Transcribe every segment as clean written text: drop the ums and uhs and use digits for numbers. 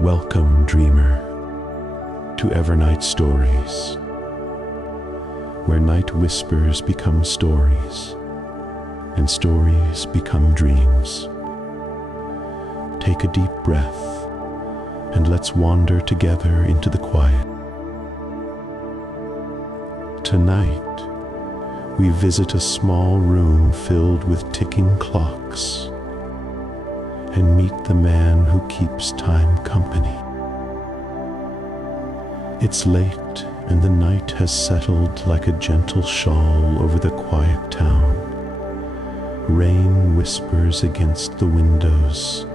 Welcome, dreamer, to Evernight Stories, where night whispers become stories, and stories become dreams. Take a deep breath, and let's wander together into the quiet. Tonight, we visit a small room filled with ticking clocks, and meet the man who keeps time company. It's late, and the night has settled like a gentle shawl over the quiet town. Rain whispers against the windows,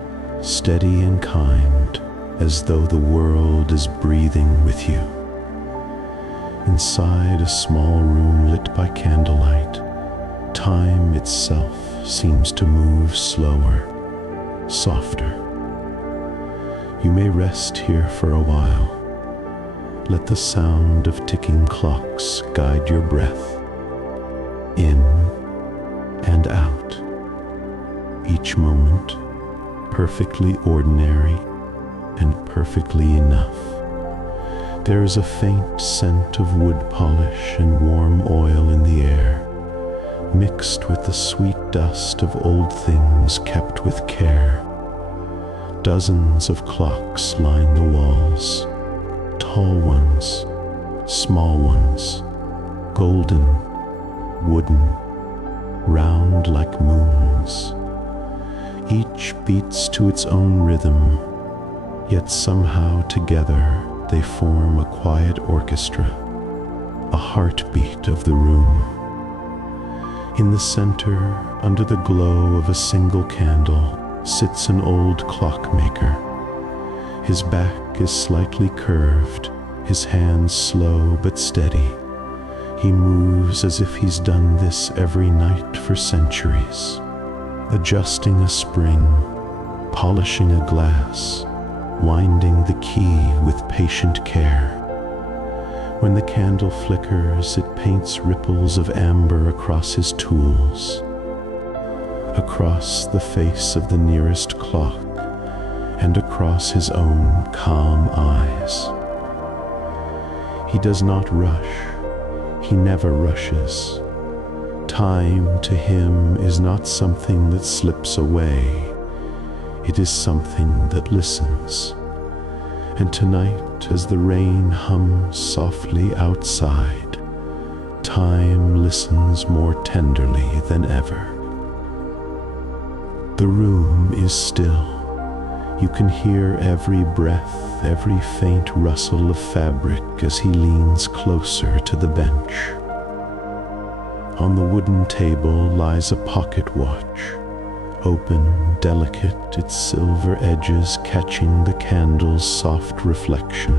steady and kind, as though the world is breathing with you. Inside a small room lit by candlelight, time itself seems to move slower, softer. You may rest here for a while. Let the sound of ticking clocks guide your breath, in and out. Each moment perfectly ordinary and perfectly enough. There is a faint scent of wood polish and warm oil in the air, mixed with the sweet dust of old things kept with care. Dozens of clocks line the walls, tall ones, small ones, golden, wooden, round like moons. Each beats to its own rhythm, yet somehow together they form a quiet orchestra, a heartbeat of the room. In the center, under the glow of a single candle, sits an old clockmaker. His back is slightly curved, his hands slow but steady. He moves as if he's done this every night for centuries, adjusting a spring, polishing a glass, winding the key with patient care. When the candle flickers, it paints ripples of amber across his tools, across the face of the nearest clock, and across his own calm eyes. He does not rush. He never rushes. Time to him is not something that slips away. It is something that listens. And tonight, as the rain hums softly outside, time listens more tenderly than ever. The room is still. You can hear every breath, every faint rustle of fabric as he leans closer to the bench. On the wooden table lies a pocket watch, open, delicate, its silver edges catching the candle's soft reflection.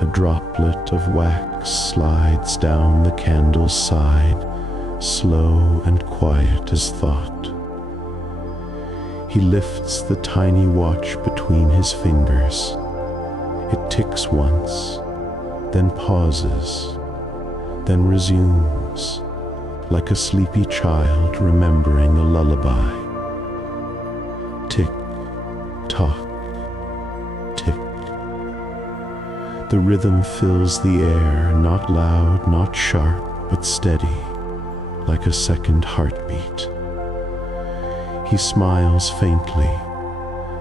A droplet of wax slides down the candle's side, slow and quiet as thought. He lifts the tiny watch between his fingers. It ticks once, then pauses, then resumes, like a sleepy child remembering a lullaby. Tick, tock, tick. The rhythm fills the air, not loud, not sharp, but steady, like a second heartbeat. He smiles faintly.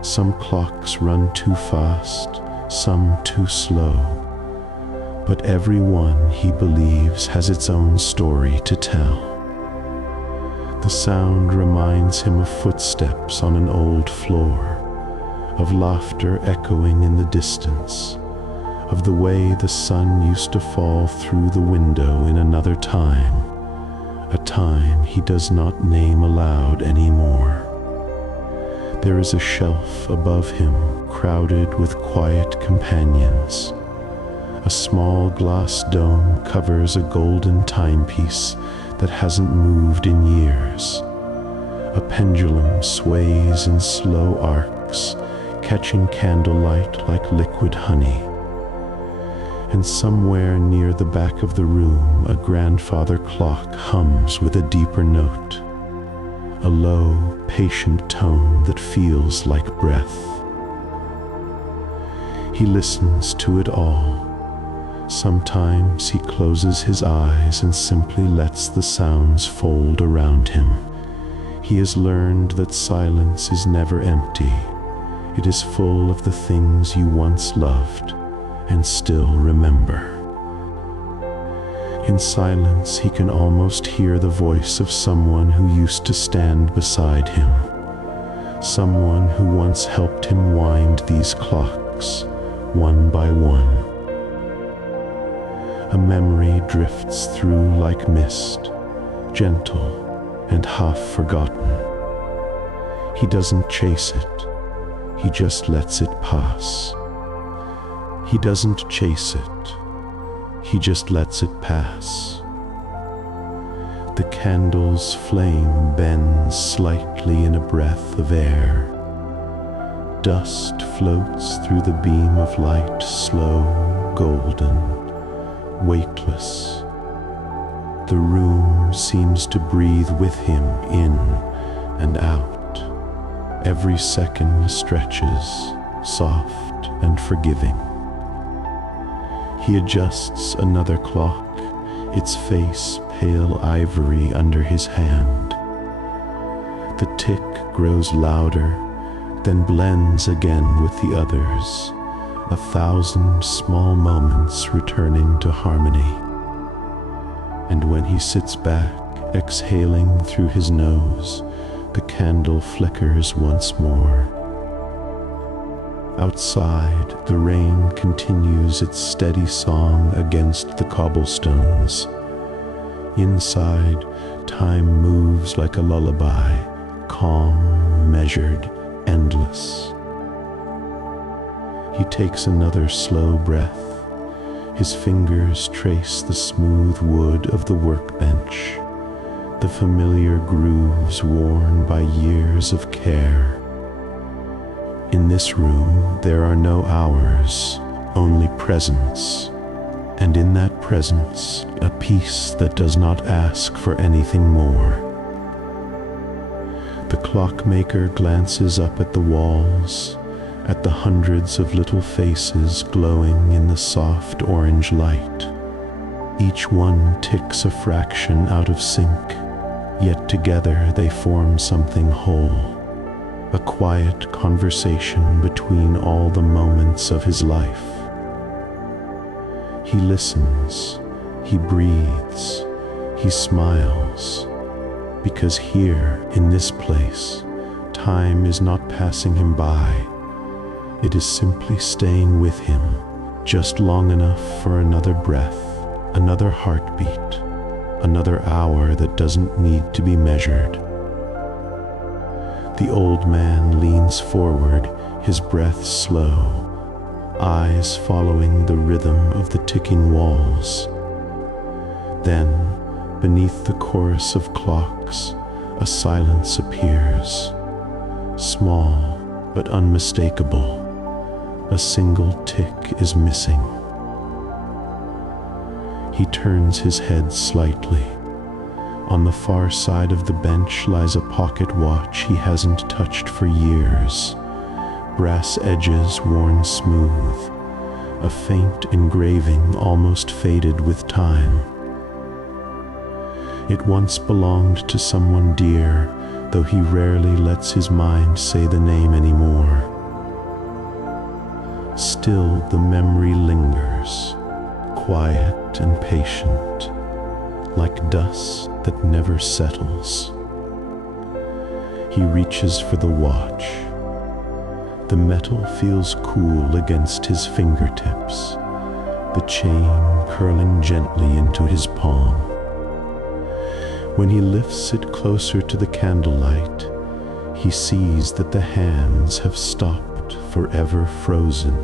Some clocks run too fast, some too slow, but every one, he believes, has its own story to tell. The sound reminds him of footsteps on an old floor, of laughter echoing in the distance, of the way the sun used to fall through the window in another time, a time he does not name aloud anymore. There is a shelf above him, crowded with quiet companions. A small glass dome covers a golden timepiece that hasn't moved in years. A pendulum sways in slow arcs, catching candlelight like liquid honey. And somewhere near the back of the room, a grandfather clock hums with a deeper note, a low, patient tone that feels like breath. He listens to it all. Sometimes he closes his eyes and simply lets the sounds fold around him. He has learned that silence is never empty. It is full of the things you once loved and still remember. In silence, he can almost hear the voice of someone who used to stand beside him, someone who once helped him wind these clocks, one by one. A memory drifts through like mist, gentle and half forgotten. He doesn't chase it, he just lets it pass. He doesn't chase it, he just lets it pass. The candle's flame bends slightly in a breath of air. Dust floats through the beam of light, slow, golden, weightless. The room seems to breathe with him in and out. Every second stretches, soft and forgiving. He adjusts another clock, its face pale ivory under his hand. The tick grows louder, then blends again with the others, 1,000 small moments returning to harmony. And when he sits back, exhaling through his nose, the candle flickers once more. Outside, the rain continues its steady song against the cobblestones. Inside, time moves like a lullaby, calm, measured, endless. He takes another slow breath. His fingers trace the smooth wood of the workbench, the familiar grooves worn by years of care. In this room, there are no hours, only presence, and in that presence, a peace that does not ask for anything more. The clockmaker glances up at the walls, at the hundreds of little faces glowing in the soft orange light. Each one ticks a fraction out of sync, yet together they form something whole. A quiet conversation between all the moments of his life. He listens, he breathes, he smiles, because here, in this place, time is not passing him by. It is simply staying with him, just long enough for another breath, another heartbeat, another hour that doesn't need to be measured. The old man leans forward, his breath slow, eyes following the rhythm of the ticking walls. Then, beneath the chorus of clocks, a silence appears, small but unmistakable. A single tick is missing. He turns his head slightly. On the far side of the bench lies a pocket watch he hasn't touched for years, brass edges worn smooth, a faint engraving almost faded with time. It once belonged to someone dear, though he rarely lets his mind say the name anymore. Still, the memory lingers, quiet and patient, like dust that never settles. He reaches for the watch. The metal feels cool against his fingertips, the chain curling gently into his palm. When he lifts it closer to the candlelight, he sees that the hands have stopped, forever frozen,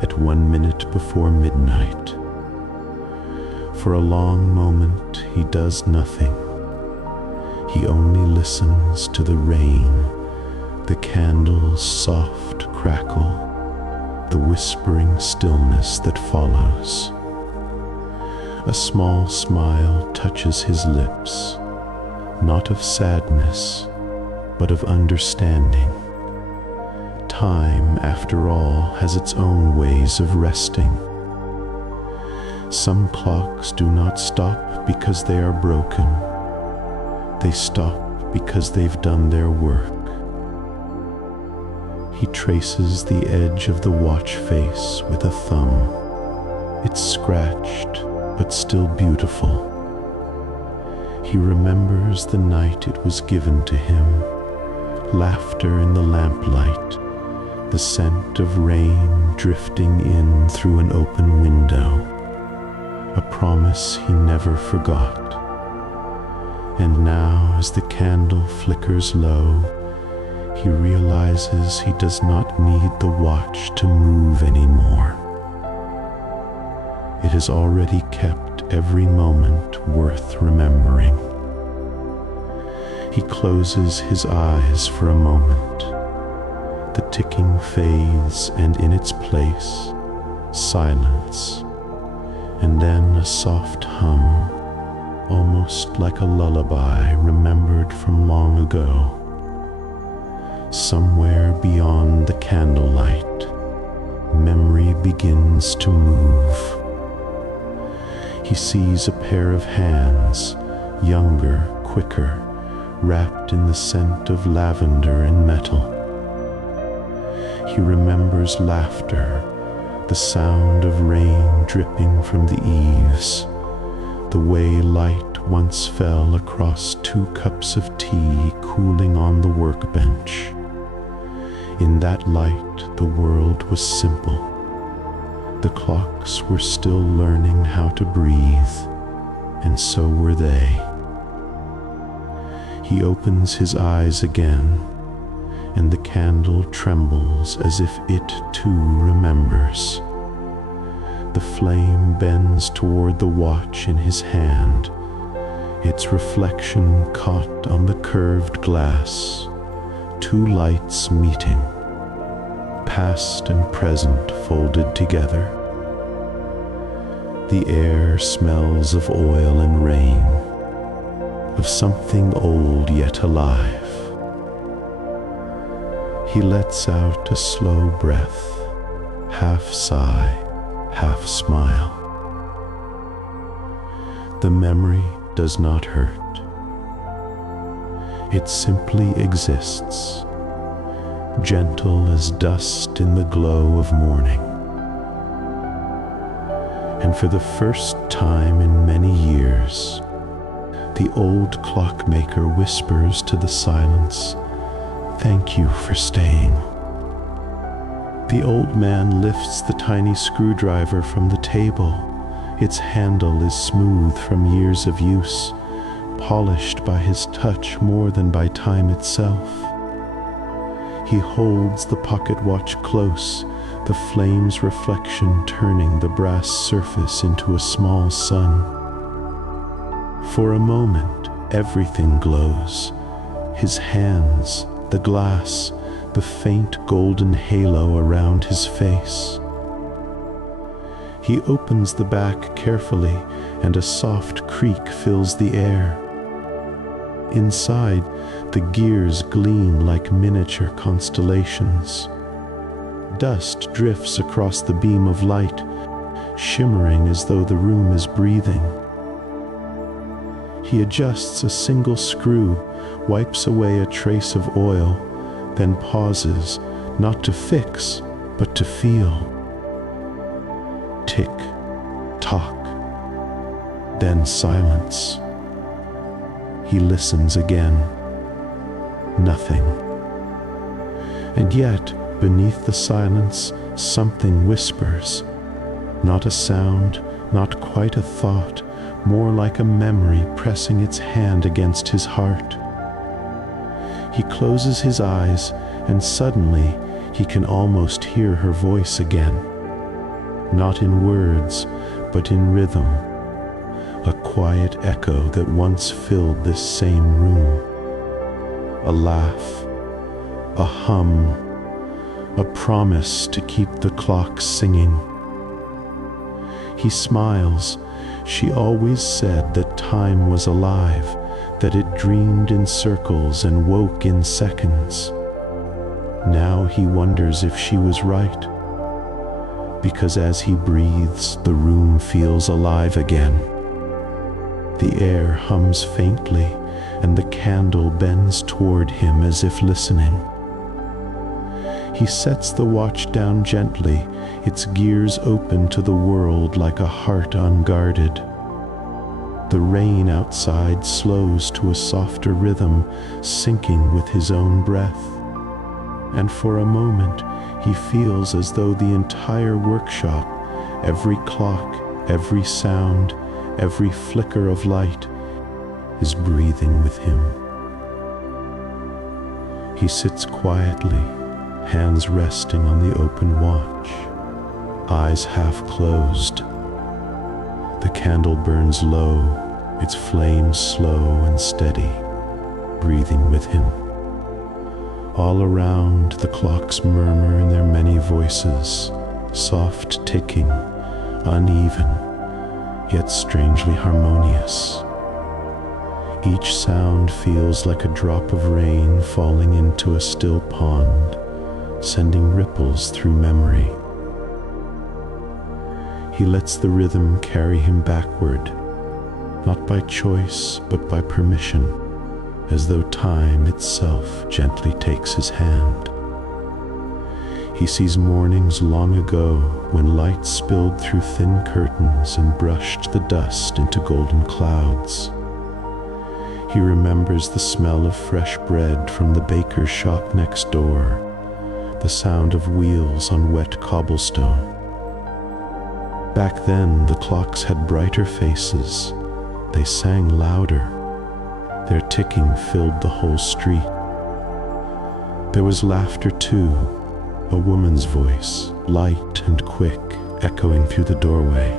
at 1 minute before midnight. For a long moment, he does nothing. He only listens to the rain, the candle's soft crackle, the whispering stillness that follows. A small smile touches his lips, not of sadness, but of understanding. Time after all, has its own ways of resting. Some clocks do not stop because they are broken. They stop because they've done their work. He traces the edge of the watch face with a thumb. It's scratched, but still beautiful. He remembers the night it was given to him, laughter in the lamplight, the scent of rain drifting in through an open window, a promise he never forgot. And now, as the candle flickers low, he realizes he does not need the watch to move anymore. It has already kept every moment worth remembering. He closes his eyes for a moment. The ticking fades, and in its place, silence, and then a soft hum, almost like a lullaby remembered from long ago. Somewhere beyond the candlelight, memory begins to move. He sees a pair of hands, younger, quicker, wrapped in the scent of lavender and metal. He remembers laughter, the sound of rain dripping from the eaves, the way light once fell across 2 cups of tea cooling on the workbench. In that light, the world was simple. The clocks were still learning how to breathe, and so were they. He opens his eyes again, and the candle trembles as if it too remembers. The flame bends toward the watch in his hand, its reflection caught on the curved glass, 2 lights meeting, past and present folded together. The air smells of oil and rain, of something old yet alive. He lets out a slow breath, half sigh, half smile. The memory does not hurt. It simply exists, gentle as dust in the glow of morning. And for the first time in many years, the old clockmaker whispers to the silence, "Thank you for staying." The old man lifts the tiny screwdriver from the table. Its handle is smooth from years of use, polished by his touch more than by time itself. He holds the pocket watch close, the flame's reflection turning the brass surface into a small sun. For a moment, everything glows. His hands, the glass, the faint golden halo around his face. He opens the back carefully, and a soft creak fills the air. Inside, the gears gleam like miniature constellations. Dust drifts across the beam of light, shimmering as though the room is breathing. He adjusts a single screw, wipes away a trace of oil, then pauses, not to fix, but to feel. Tick, tock, then silence. He listens again. Nothing. And yet, beneath the silence, something whispers. Not a sound, not quite a thought, more like a memory pressing its hand against his heart. He closes his eyes, and suddenly he can almost hear her voice again. Not in words, but in rhythm. A quiet echo that once filled this same room. A laugh, a hum, a promise to keep the clock singing. He smiles. She always said that time was alive, that it dreamed in circles and woke in seconds. Now he wonders if she was right, because as he breathes, the room feels alive again. The air hums faintly, and the candle bends toward him as if listening. He sets the watch down gently, its gears open to the world like a heart unguarded. The rain outside slows to a softer rhythm, syncing with his own breath. And for a moment, he feels as though the entire workshop, every clock, every sound, every flicker of light, is breathing with him. He sits quietly, hands resting on the open watch, eyes half closed. The candle burns low, its flame slow and steady, breathing with him. All around, the clocks murmur in their many voices, soft ticking, uneven, yet strangely harmonious. Each sound feels like a drop of rain falling into a still pond, sending ripples through memory. He lets the rhythm carry him backward, not by choice, but by permission, as though time itself gently takes his hand. He sees mornings long ago when light spilled through thin curtains and brushed the dust into golden clouds. He remembers the smell of fresh bread from the baker's shop next door, the sound of wheels on wet cobblestone. Back then, the clocks had brighter faces. They sang louder. Their ticking filled the whole street. There was laughter too, a woman's voice, light and quick, echoing through the doorway.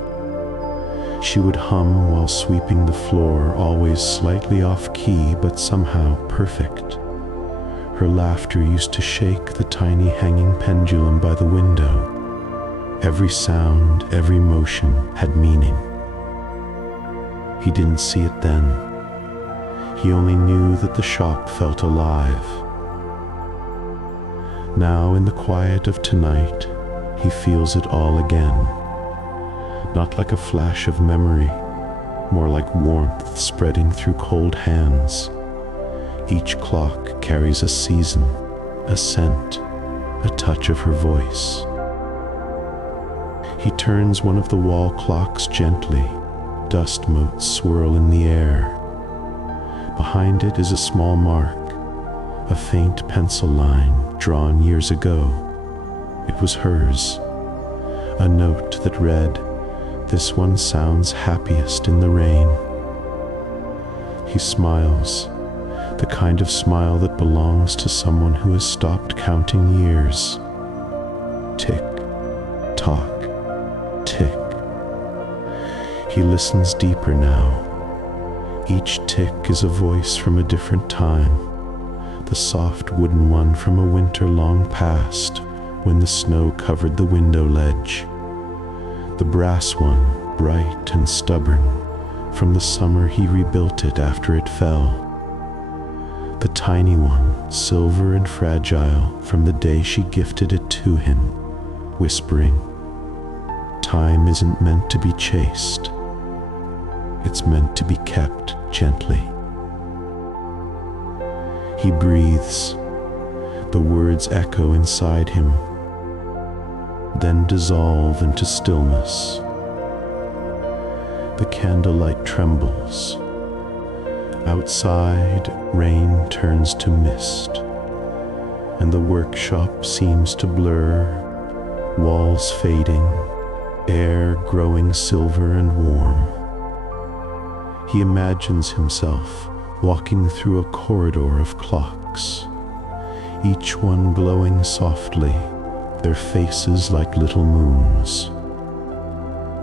She would hum while sweeping the floor, always slightly off key, but somehow perfect. Her laughter used to shake the tiny hanging pendulum by the window. Every sound, every motion had meaning. He didn't see it then. He only knew that the shop felt alive. Now, in the quiet of tonight, he feels it all again. Not like a flash of memory, more like warmth spreading through cold hands. Each clock carries a season, a scent, a touch of her voice. He turns one of the wall clocks gently. Dust motes swirl in the air. Behind it is a small mark, a faint pencil line drawn years ago. It was hers, a note that read, "This one sounds happiest in the rain." He smiles, the kind of smile that belongs to someone who has stopped counting years. Tick, tock, tick. He listens deeper now. Each tick is a voice from a different time, the soft wooden one from a winter long past when the snow covered the window ledge, the brass one, bright and stubborn, from the summer he rebuilt it after it fell, the tiny one, silver and fragile, from the day she gifted it to him, whispering, "Time isn't meant to be chased. It's meant to be kept gently." He breathes. The words echo inside him, then dissolve into stillness. The candlelight trembles. Outside, rain turns to mist, and the workshop seems to blur, walls fading, air growing silver and warm. He imagines himself walking through a corridor of clocks, each one glowing softly, their faces like little moons.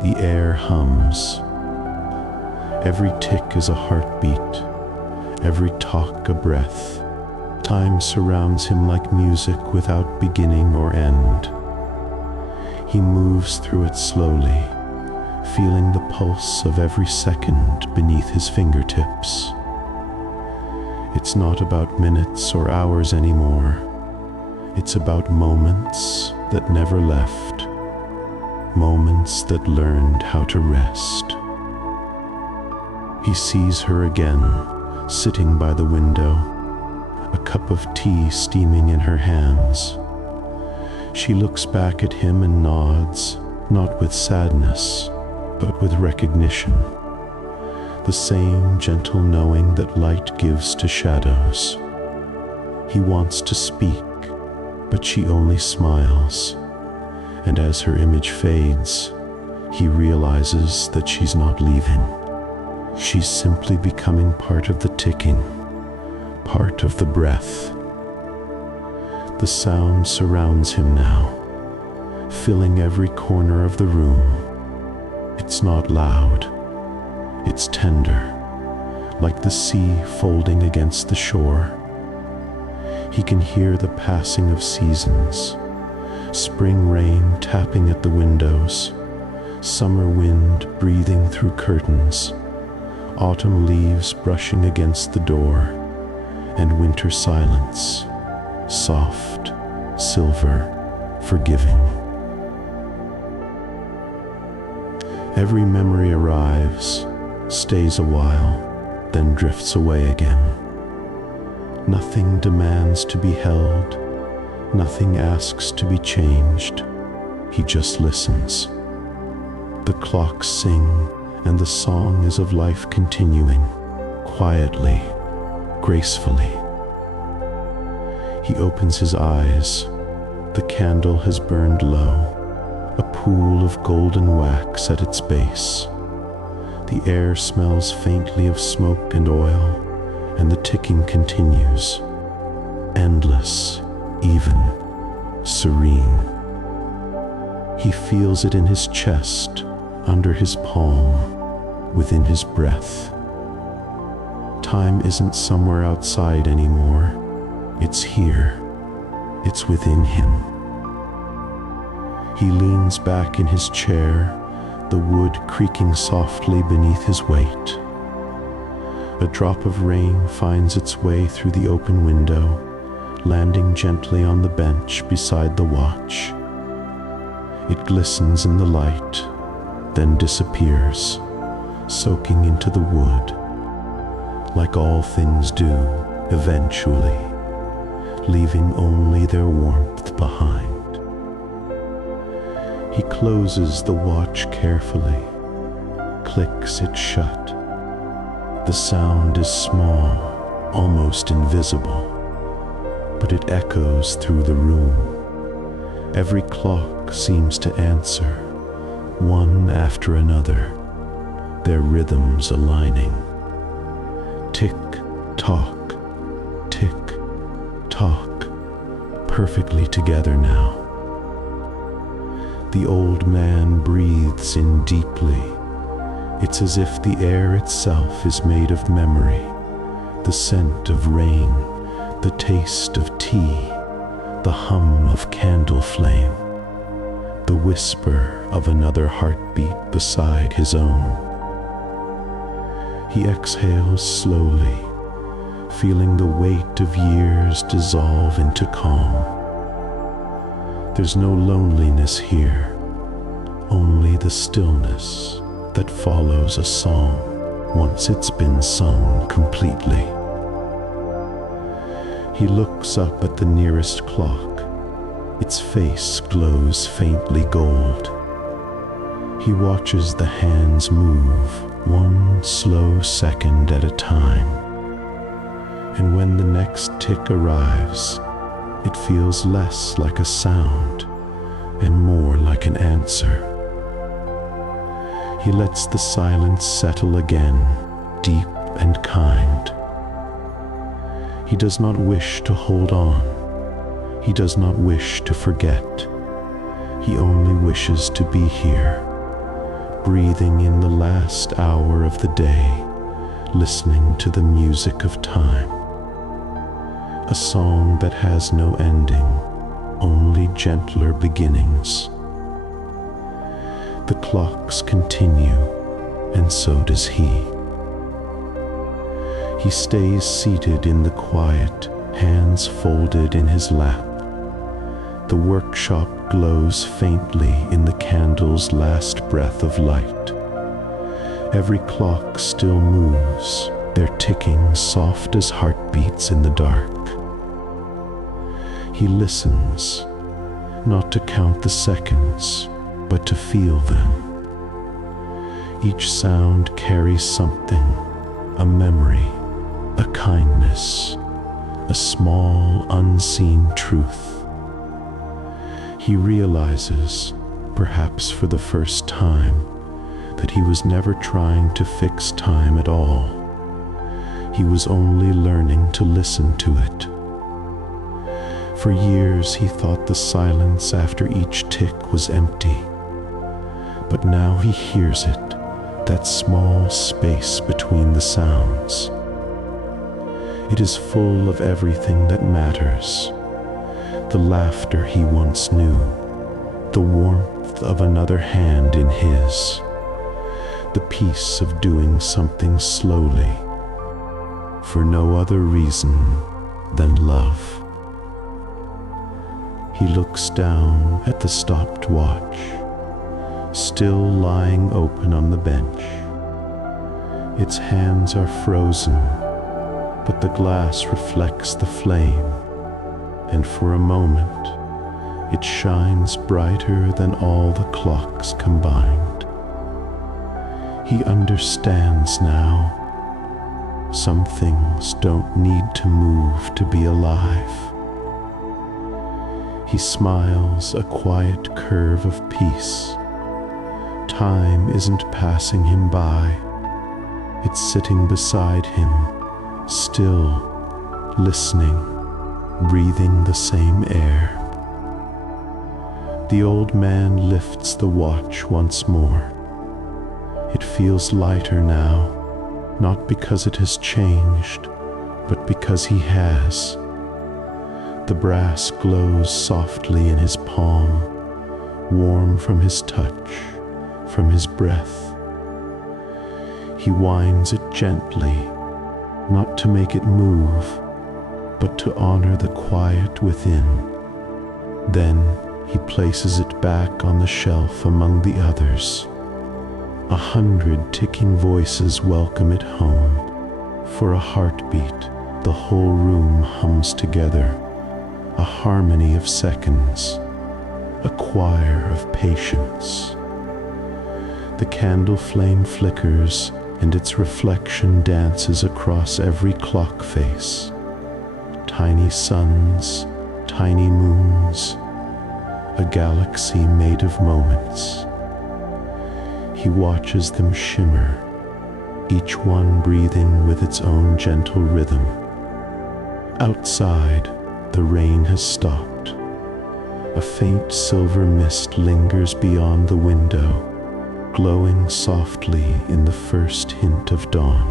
The air hums. Every tick is a heartbeat, every talk a breath. Time surrounds him like music without beginning or end. He moves through it slowly, feeling the pulse of every second beneath his fingertips. It's not about minutes or hours anymore. It's about moments that never left, moments that learned how to rest. He sees her again, sitting by the window, a cup of tea steaming in her hands. She looks back at him and nods, not with sadness, but with recognition. The same gentle knowing that light gives to shadows. He wants to speak, but she only smiles. And as her image fades, he realizes that she's not leaving. She's simply becoming part of the ticking, part of the breath. The sound surrounds him now, filling every corner of the room. It's not loud. It's tender, like the sea folding against the shore. He can hear the passing of seasons, spring rain tapping at the windows, summer wind breathing through curtains, autumn leaves brushing against the door, and winter silence, soft, silver, forgiving. Every memory arrives, stays a while, then drifts away again. Nothing demands to be held, nothing asks to be changed. He just listens. The clocks sing, and the song is of life continuing, quietly, gracefully. He opens his eyes. The candle has burned low, a pool of golden wax at its base. The air smells faintly of smoke and oil, and the ticking continues, endless, even, serene. He feels it in his chest, under his palm, within his breath. Time isn't somewhere outside anymore. It's here. It's within him. He leans back in his chair, the wood creaking softly beneath his weight. A drop of rain finds its way through the open window, landing gently on the bench beside the watch. It glistens in the light, then disappears, soaking into the wood, like all things do, eventually, leaving only their warmth behind. He closes the watch carefully, clicks it shut. The sound is small, almost invisible, but it echoes through the room. Every clock seems to answer, one after another, their rhythms aligning. Tick, tock, tick, tock, perfectly together now. The old man breathes in deeply. It's as if the air itself is made of memory, the scent of rain, the taste of tea, the hum of candle flame, the whisper of another heartbeat beside his own. He exhales slowly, feeling the weight of years dissolve into calm. There's no loneliness here, only the stillness that follows a song once it's been sung completely. He looks up at the nearest clock. Its face glows faintly gold. He watches the hands move, one slow second at a time. And when the next tick arrives, it feels less like a sound and more like an answer. He lets the silence settle again, deep and kind. He does not wish to hold on. He does not wish to forget. He only wishes to be here, breathing in the last hour of the day, listening to the music of time. A song that has no ending, only gentler beginnings. The clocks continue, and so does he. He stays seated in the quiet, hands folded in his lap, The workshop glows faintly in the candle's last breath of light. Every clock still moves, their ticking soft as heartbeats in the dark. He listens, not to count the seconds, but to feel them. Each sound carries something, a memory, a kindness, a small unseen truth. He realizes, perhaps for the first time, that he was never trying to fix time at all. He was only learning to listen to it. For years he thought the silence after each tick was empty. But now he hears it, that small space between the sounds. It is full of everything that matters. The laughter he once knew, the warmth of another hand in his, the peace of doing something slowly, for no other reason than love. He looks down at the stopped watch, still lying open on the bench. Its hands are frozen, but the glass reflects the flame, and for a moment it shines brighter than all the clocks combined. He understands now. Some things don't need to move to be alive. He smiles a quiet curve of peace. Time isn't passing him by. It's sitting beside him, still, listening, breathing the same air. The old man lifts the watch once more. It feels lighter now, not because it has changed, but because he has. The brass glows softly in his palm, warm from his touch, from his breath. He winds it gently, not to make it move, but to honor the quiet within. Then he places it back on the shelf among the others. 100 ticking voices welcome it home. For a heartbeat, the whole room hums together, a harmony of seconds, a choir of patience. The candle flame flickers, and its reflection dances across every clock face. Tiny suns, tiny moons, a galaxy made of moments. He watches them shimmer, each one breathing with its own gentle rhythm. Outside, the rain has stopped. A faint silver mist lingers beyond the window, glowing softly in the first hint of dawn.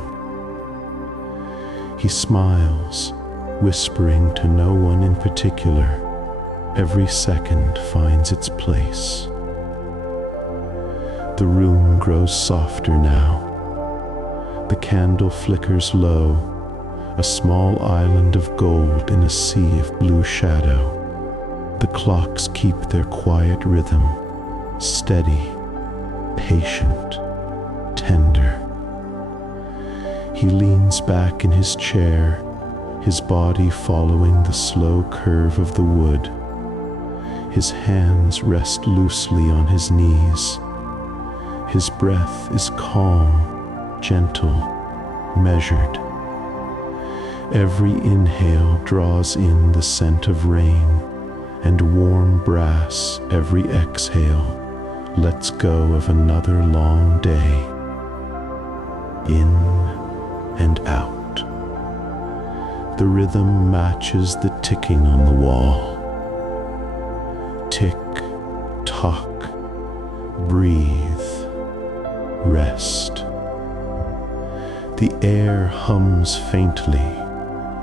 He smiles, whispering to no one in particular. Every second finds its place. The room grows softer now. The candle flickers low, a small island of gold in a sea of blue shadow. The clocks keep their quiet rhythm, steady, patient, tender. He leans back in his chair, his body following the slow curve of the wood. His hands rest loosely on his knees. His breath is calm, gentle, measured. Every inhale draws in the scent of rain, and warm brass every exhale lets go of another long day. In and out. The rhythm matches the ticking on the wall. Tick, tock, breathe, rest. The air hums faintly,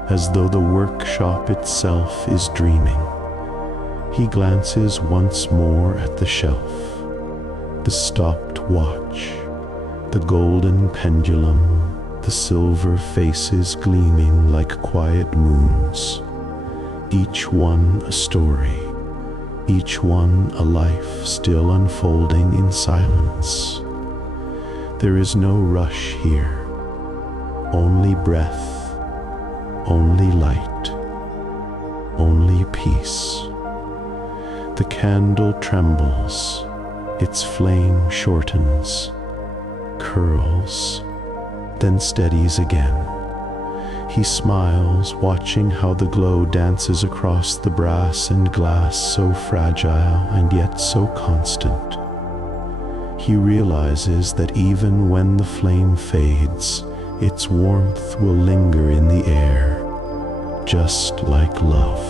as though the workshop itself is dreaming. He glances once more at the shelf, the stopped watch, the golden pendulum, the silver faces gleaming like quiet moons, each one a story, each one a life still unfolding in silence. There is no rush here, only breath, only light, only peace. The candle trembles, its flame shortens, curls, then steadies again. He smiles, watching how the glow dances across the brass and glass, so fragile and yet so constant. He realizes that even when the flame fades, its warmth will linger in the air, just like love.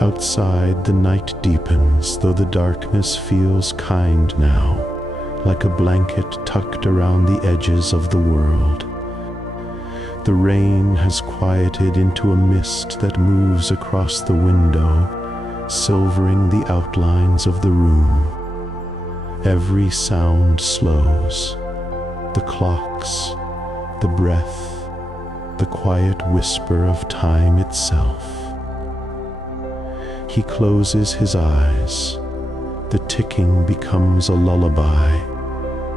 Outside, the night deepens, though the darkness feels kind now, like a blanket tucked around the edges of the world. The rain has quieted into a mist that moves across the window, silvering the outlines of the room. Every sound slows, the clocks, the breath, the quiet whisper of time itself. He closes his eyes. The ticking becomes a lullaby,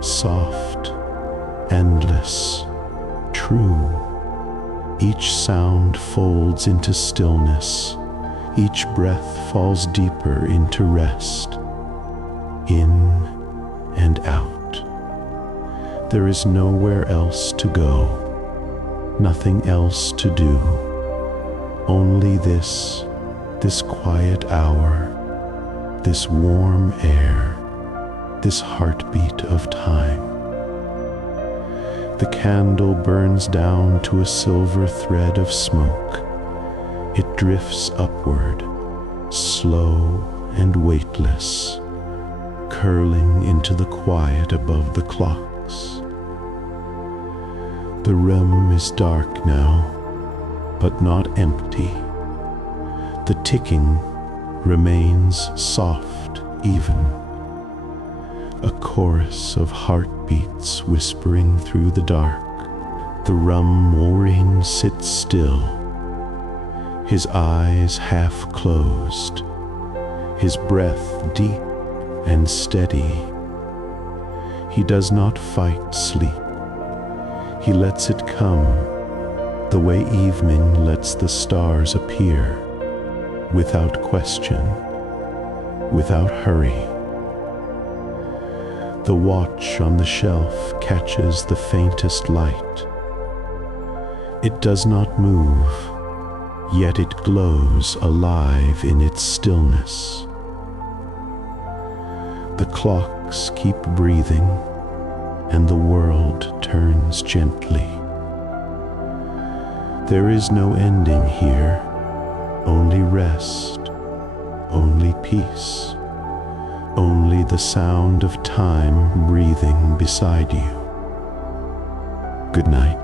soft, endless, true. Each sound folds into stillness. Each breath falls deeper into rest. In and out. There is nowhere else to go, nothing else to do. Only this quiet hour, this warm air, this heartbeat of time. The candle burns down to a silver thread of smoke. It drifts upward, slow and weightless, curling into the quiet above the clocks. The room is dark now, but not empty. The ticking remains soft, even. A chorus of heartbeats whispering through the dark. The Maureen sits still, his eyes half closed, his breath deep and steady. He does not fight sleep. He lets it come, the way evening lets the stars appear, without question, without hurry. The watch on the shelf catches the faintest light. It does not move, yet it glows alive in its stillness. The clocks keep breathing, and the world turns gently. There is no ending here, only rest, only peace, only the sound of time breathing beside you. Good night.